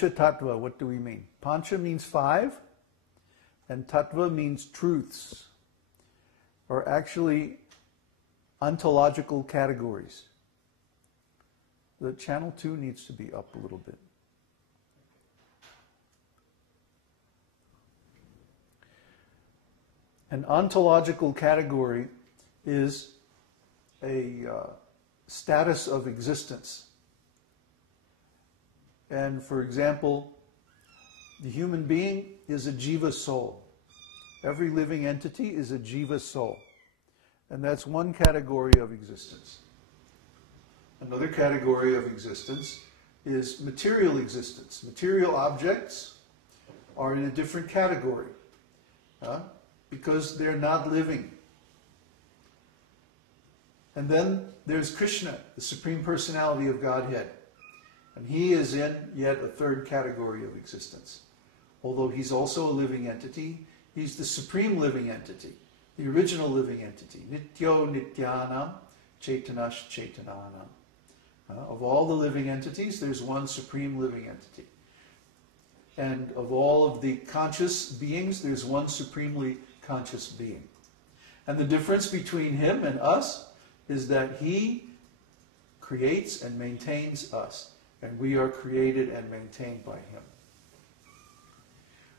Pancha-tattva, what do we mean? Pancha means 5, and tattva means truths, or actually ontological categories. The channel 2 needs to be up a little bit. An ontological category is a status of existence. And for example, the human being is a jiva soul. Every living entity is a jiva soul. And that's one category of existence. Another category of existence is material existence. Material objects are in a different category because they're not living. And then there's Krishna, the Supreme Personality of Godhead. And he is in yet a third category of existence. Although he's also a living entity, he's the supreme living entity, the original living entity. Nityo nityanam, chaitanash chaitananam. Of all the living entities, there's one supreme living entity. And of all of the conscious beings, there's one supremely conscious being. And the difference between him and us is that he creates and maintains us, and we are created and maintained by him.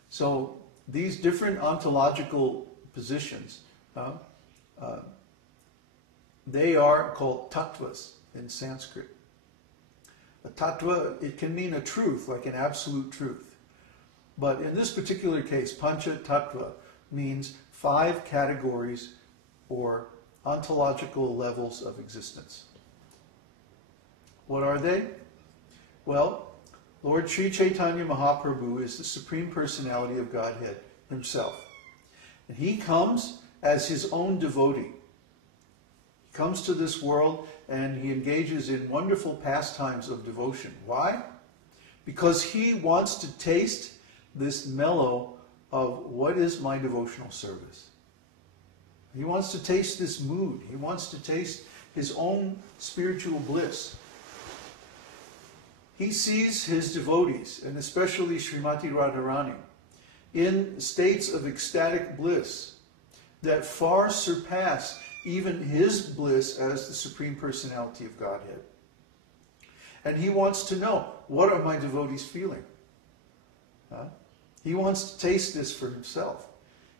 So these different ontological positions, they are called tattvas in Sanskrit. A tattva, it can mean a truth, like an absolute truth. But in this particular case, Pancha-tattva means 5 categories or ontological levels of existence. What are they? Well, Lord Śrī Caitanya Mahāprabhu is the Supreme Personality of Godhead himself. And he comes as his own devotee. He comes to this world and he engages in wonderful pastimes of devotion. Why? Because he wants to taste this mellow of what is my devotional service. He wants to taste this mood. He wants to taste his own spiritual bliss. He sees his devotees, and especially Srimati Radharani, in states of ecstatic bliss that far surpass even his bliss as the Supreme Personality of Godhead. And he wants to know, what are my devotees feeling? He wants to taste this for himself.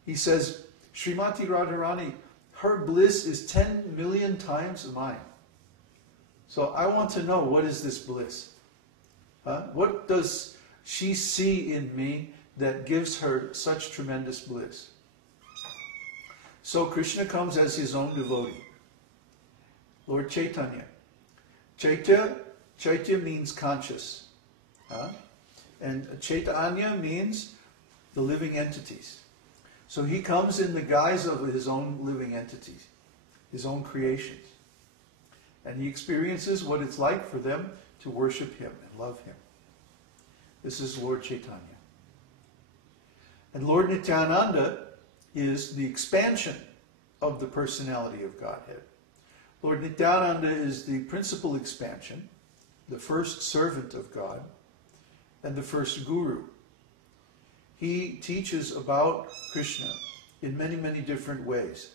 He says, Srimati Radharani, her bliss is 10 million times mine. So I want to know, what is this bliss? What does she see in me that gives her such tremendous bliss? So Krishna comes as his own devotee. Lord Chaitanya. Chaitya means conscious. And Chaitanya means the living entities. So he comes in the guise of his own living entities, his own creations. And he experiences what it's like for them to worship him and love him. This is Lord Chaitanya. And Lord Nityananda is the expansion of the personality of Godhead. Lord Nityananda is the principal expansion, the first servant of God, and the first guru. He teaches about Krishna in many, many different ways.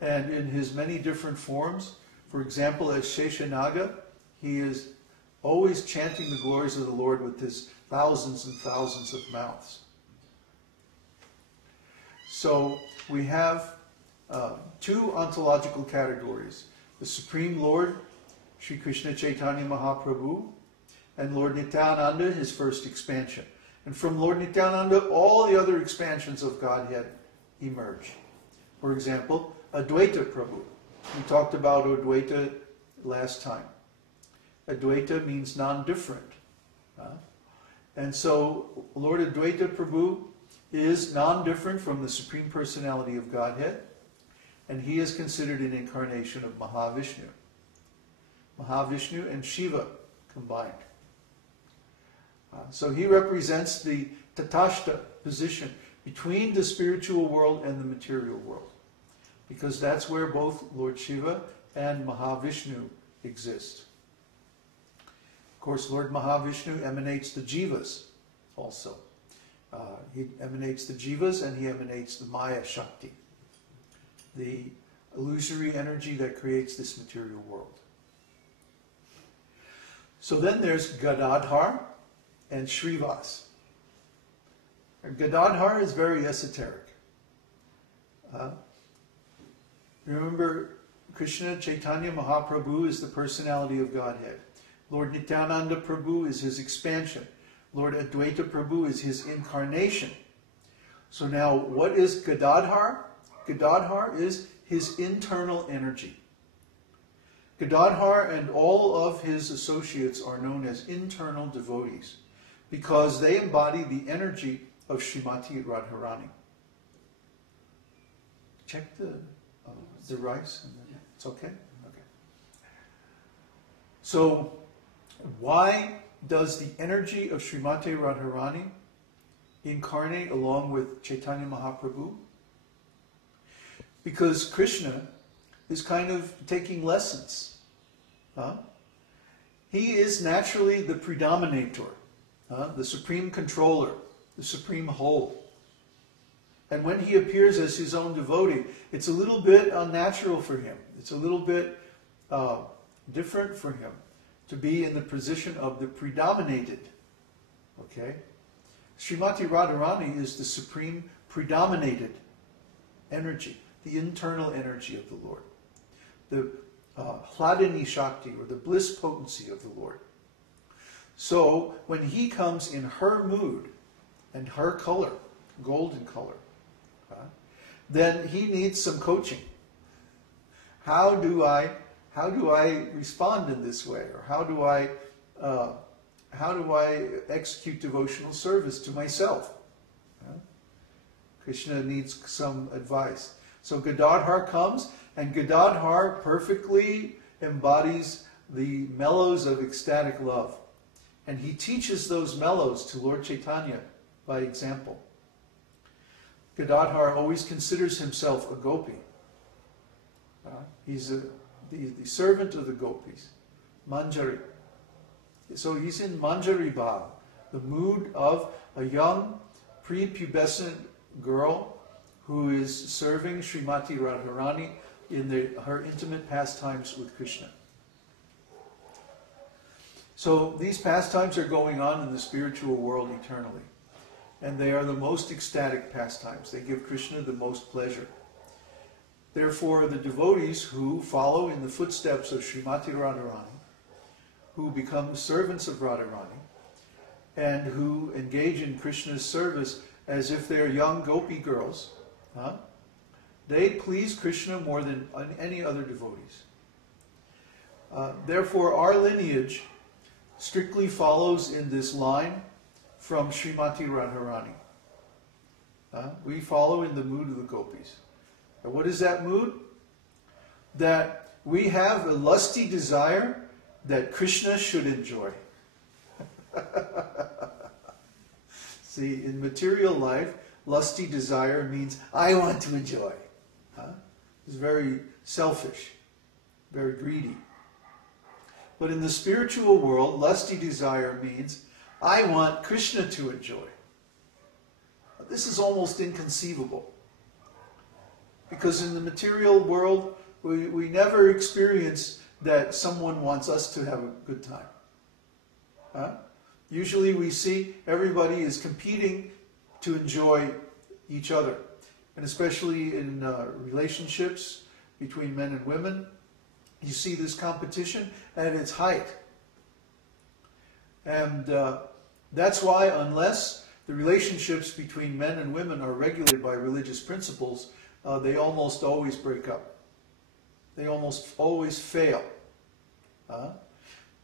And in his many different forms, for example, as Sheshanaga, he is always chanting the glories of the Lord with his thousands and thousands of mouths. So we have 2 ontological categories. The Supreme Lord, Sri Krishna Caitanya Mahāprabhu, and Lord Nityananda, his first expansion. And from Lord Nityananda, all the other expansions of Godhead emerge. For example, Advaita Prabhu. We talked about Advaita last time. Advaita means non-different. And so Lord Advaita Prabhu is non-different from the Supreme Personality of Godhead, and he is considered an incarnation of Mahavishnu. Mahavishnu and Shiva combined. So he represents the Tatashta position between the spiritual world and the material world, because that's where both Lord Shiva and Mahavishnu exist. course, Lord Mahavishnu emanates the jivas also. He emanates the jivas and he emanates the Maya Shakti, the illusory energy that creates this material world. So then there's Gadadhar and Shrivas. Gadadhar is very esoteric. Remember, Krishna Chaitanya Mahaprabhu is the personality of Godhead. Lord Nityananda Prabhu is his expansion. Lord Advaita Prabhu is his incarnation. So now, what is Gadadhar? Gadadhar is his internal energy. Gadadhar and all of his associates are known as internal devotees because they embody the energy of Srimati Radharani. Check the rice. It's okay? Okay. So, why does the energy of Srimati Radharani incarnate along with Chaitanya Mahaprabhu? Because Krishna is kind of taking lessons. He is naturally the predominator, the supreme controller, the supreme whole. And when he appears as his own devotee, it's a little bit unnatural for him. It's a little bit different for him to be in the position of the predominated. Okay? Srimati Radharani is the supreme predominated energy, the internal energy of the Lord. The Hladini Shakti, or the bliss potency of the Lord. So, when he comes in her mood and her color, golden color, then he needs some coaching. How do I respond in this way, or how do I execute devotional service to myself? Krishna needs some advice. So Gadadhar comes, and Gadadhar perfectly embodies the mellows of ecstatic love. And he teaches those mellows to Lord Chaitanya by example. Gadadhar always considers himself a gopi. He's the servant of the gopis, Manjari. So he's in Manjari Bhav, the mood of a young, prepubescent girl who is serving Srimati Radharani in her intimate pastimes with Krishna. So these pastimes are going on in the spiritual world eternally. And they are the most ecstatic pastimes. They give Krishna the most pleasure. Therefore, the devotees who follow in the footsteps of Srimati Radharani, who become servants of Radharani, and who engage in Krishna's service as if they are young gopi girls, they please Krishna more than any other devotees. Therefore, our lineage strictly follows in this line from Srimati Radharani. We follow in the mood of the gopis. And what is that mood? That we have a lusty desire that Krishna should enjoy. See, in material life, lusty desire means, I want to enjoy. It's very selfish, very greedy. But in the spiritual world, lusty desire means, I want Krishna to enjoy. This is almost inconceivable. Because in the material world, we never experience that someone wants us to have a good time. Usually we see everybody is competing to enjoy each other. And especially in relationships between men and women, you see this competition at its height. And that's why unless the relationships between men and women are regulated by religious principles, they almost always break up. They almost always fail.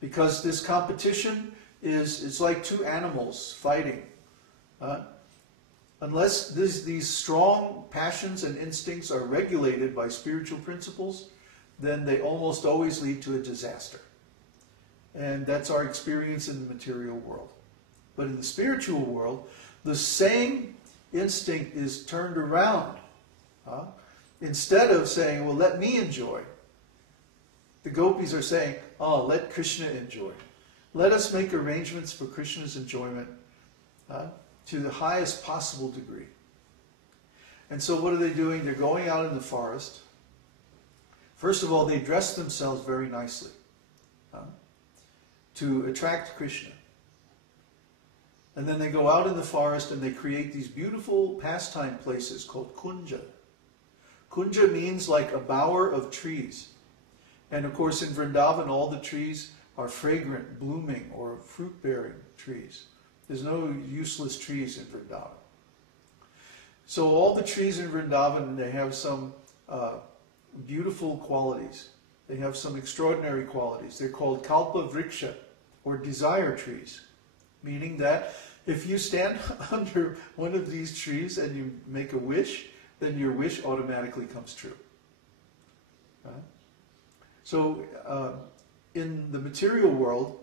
Because this competition it's like two animals fighting. Unless these strong passions and instincts are regulated by spiritual principles, then they almost always lead to a disaster. And that's our experience in the material world. But in the spiritual world, the same instinct is turned around. Instead of saying, well, let me enjoy, the gopis are saying, oh, let Krishna enjoy. Let us make arrangements for Krishna's enjoyment to the highest possible degree. And so what are they doing? They're going out in the forest. First of all, they dress themselves very nicely to attract Krishna. And then they go out in the forest and they create these beautiful pastime places called kunja. Kunja means like a bower of trees. And of course in Vrindavan all the trees are fragrant, blooming, or fruit-bearing trees. There's no useless trees in Vrindavan. So all the trees in Vrindavan, they have some beautiful qualities. They have some extraordinary qualities. They're called kalpa vriksha, or desire trees, meaning that if you stand under one of these trees and you make a wish, then your wish automatically comes true. So in the material world,